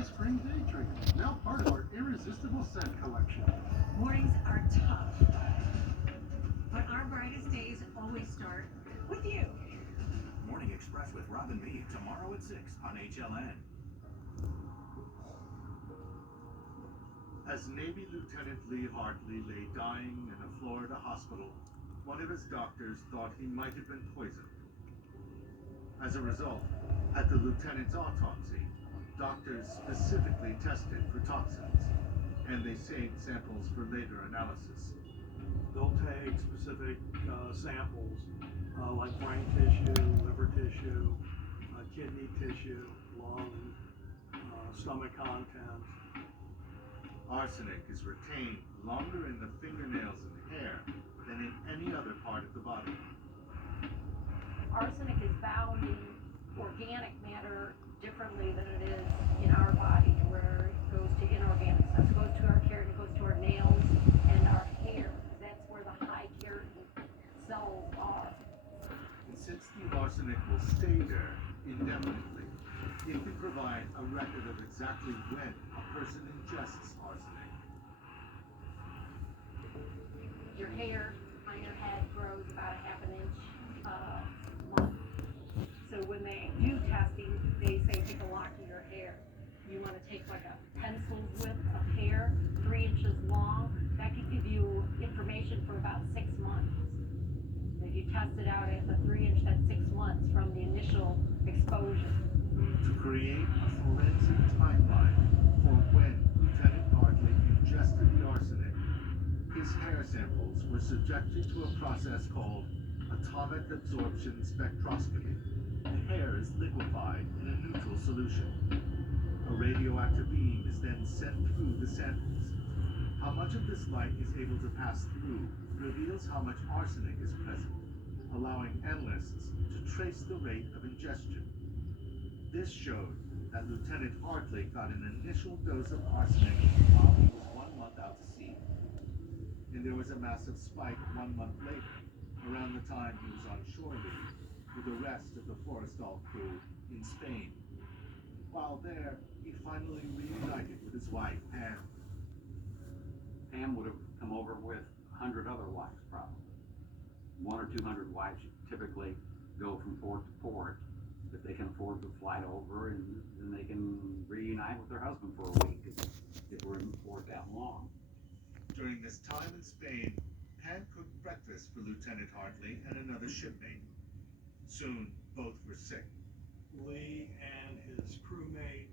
Spring day drinking, now part of our irresistible scent collection. Mornings are tough, but our brightest days always start with you. Morning Express with Rob and me tomorrow at 6 on HLN. As Navy Lieutenant Lee Hartley lay dying in a Florida hospital, one of his doctors thought he might have been poisoned. As a result, at the lieutenant's autopsy, doctors specifically tested for toxins, and they saved samples for later analysis. They'll take specific samples like brain tissue, liver tissue, kidney tissue, lung, stomach contents. Arsenic is retained longer in the fingernails and hair than in any other part of the body. Arsenic is bound in organic matter differently than it is in our body, where it goes to inorganic stuff. It goes to our keratin, it goes to our nails and our hair. That's where the high keratin cells are. And since the arsenic will stay there indefinitely, it can provide a record of exactly when a person ingests arsenic. Your hair on your head grows about a half an inch a month. So when they do testing, they say take a lock of your hair. You want to take like a pencil's width of hair, 3 inches long. That could give you information for about 6 months. If you test it out at the 3 inch, that's 6 months from the initial exposure. To create a forensic timeline for when Lieutenant Hartley ingested the arsenic, his hair samples were subjected to a process called atomic absorption spectroscopy. The hair is liquefied in a neutral solution. A radioactive beam is then sent through the samples. How much of this light is able to pass through reveals how much arsenic is present, allowing analysts to trace the rate of ingestion. This showed that Lieutenant Hartley got an initial dose of arsenic while he was 1 month out to sea. And there was a massive spike 1 month later, around the time he was on shore leave with the rest of the Forrestal crew in Spain. While there, he finally reunited with his wife, Pam. Pam would have come over with 100 other wives, probably. 100 or 200 wives typically go from port to port if they can afford to fly over, and then they can reunite with their husband for a week if we're in port that long. During this time in Spain, Pam cooked breakfast for Lieutenant Hartley and another shipmate. Soon, both were sick. Lee and his crewmate